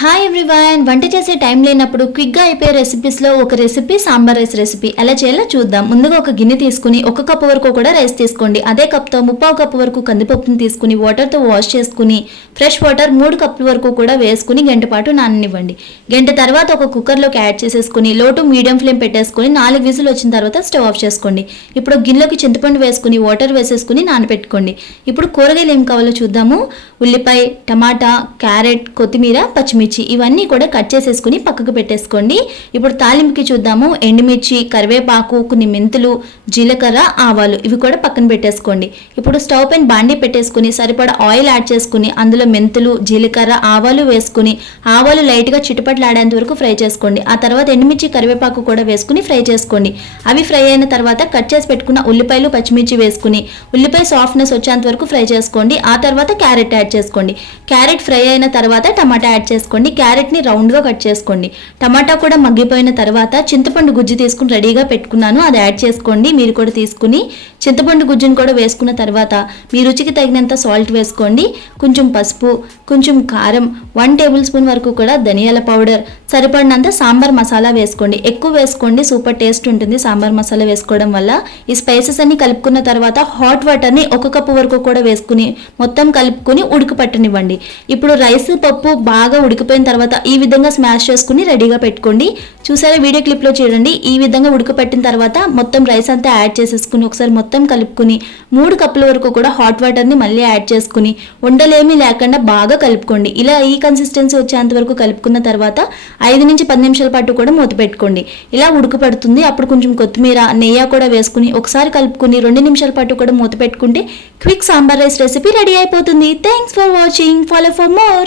Hi everyone వంట చేసే time లేనప్పుడు క్విక్గా అయిపోయే రెసిపీస్లో ఒక రెసిపీ సాంబార్ రైస్ రెసిపీ ఎలా చేయాలో చూద్దాం. ముందుగా ఒక గిన్నె తీసుకుని ఒక కప్పు వరకు కూడా రైస్ తీసుకోండి. అదే కప్తో ముప్పావు కప్పు వరకు కందిపప్పుని తీసుకుని వాటర్తో వాష్ చేసుకుని ఫ్రెష్ వాటర్ మూడు కప్పుల వరకు కూడా వేసుకుని గంట పాటు నాననివ్వండి. గంట తర్వాత ఒక కుక్కర్లోకి యాడ్ చేసేసుకుని లో టు మీడియం ఫ్లేమ్ పెట్టేసుకుని నాలుగు విజిల్ వచ్చిన తర్వాత స్టవ్ ఆఫ్ చేసుకోండి. ఇప్పుడు గిన్నెలోకి చింతపండు వేసుకుని వాటర్ వేసేసుకుని నానబెట్టుకోండి ఇప్పుడు కూరగాయలు ఏం కావాలో చూద్దాము. ఉల్లిపాయ టమాటా క్యారెట్ కొత్తిమీర పచ్చిమిర్చి. ఇవన్నీ కూడా కట్ చేసేసుకుని పక్కకు పెట్టేసుకోండి. ఇప్పుడు తాలింపుకి చూద్దాము. ఎండుమిర్చి కరివేపాకు కొన్ని మెంతులు జీలకర్ర ఆవాలు ఇవి కూడా పక్కన పెట్టేసుకోండి. ఇప్పుడు స్టవ్ పైన బాండీ పెట్టేసుకుని సరిపడా ఆయిల్ యాడ్ చేసుకుని అందులో మెంతులు జీలకర్ర ఆవాలు వేసుకుని ఆవాలు లైట్గా చిటపట్లాడేంత వరకు ఫ్రై చేసుకోండి. ఆ తర్వాత ఎండుమిర్చి కరివేపాకు కూడా వేసుకుని ఫ్రై చేసుకోండి. అవి ఫ్రై అయిన తర్వాత కట్ చేసి పెట్టుకున్న ఉల్లిపాయలు పచ్చిమిర్చి వేసుకుని ఉల్లిపాయ సాఫ్ట్నెస్ వచ్చేంత వరకు ఫ్రై చేసుకోండి. ఆ తర్వాత క్యారెట్ యాడ్ చేసుకోండి. క్యారెట్ ఫ్రై అయిన తర్వాత టమాటా యాడ్ చేసుకోండి. క్యారెట్ని రౌండ్గా కట్ చేసుకోండి. టమాటా కూడా మగ్గిపోయిన తర్వాత చింతపండు గుజ్జు తీసుకుని రెడీగా పెట్టుకున్నాను. అది యాడ్ చేసుకోండి. మీరు కూడా తీసుకుని చింతపండు గుజ్జును కూడా వేసుకున్న తర్వాత మీ రుచికి తగినంత సాల్ట్ వేసుకోండి. కొంచెం పసుపు కొంచెం కారం వన్ టేబుల్ స్పూన్ వరకు కూడా ధనియాల పౌడర్. సరిపడినంత సాంబార్ మసాలా వేసుకోండి. ఎక్కువ వేసుకోండి సూపర్ టేస్ట్ ఉంటుంది సాంబార్ మసాలా వేసుకోవడం వల్ల. ఈ స్పైసెస్ అన్ని కలుపుకున్న తర్వాత హాట్ వాటర్ని ఒక కప్పు వరకు కూడా వేసుకుని మొత్తం కలుపుకుని ఉడికి పట్టనివ్వండి. ఇప్పుడు రైస్ పప్పు బాగా ఉడికిపోయిన తర్వాత ఈ విధంగా స్మాష్ చేసుకుని రెడీగా పెట్టుకోండి. చూసారా వీడియో క్లిప్లో చూడండి. ఈ విధంగా ఉడకపెట్టిన తర్వాత మొత్తం రైస్ అంతా యాడ్ చేసేసుకుని ఒకసారి మొత్తం మొత్తం కలుపుకుని మూడు కప్పుల వరకు కూడా హాట్ వాటర్ని మళ్ళీ యాడ్ చేసుకుని ఉండలేమీ లేకుండా బాగా కలుపుకోండి. ఇలా ఈ కన్సిస్టెన్సీ వచ్చేంత వరకు కలుపుకున్న తర్వాత ఐదు నుంచి పది నిమిషాల పాటు కూడా మూత పెట్టుకోండి. ఇలా ఉడకపడుతుంది అప్పుడు కొంచెం కొత్తిమీర నెయ్యి కూడా వేసుకుని ఒకసారి కలుపుకుని రెండు నిమిషాల పాటు కూడా మూత పెట్టుకుంటే quick sambar rice recipe ready అయిపోతుంది. Thanks for watching follow for more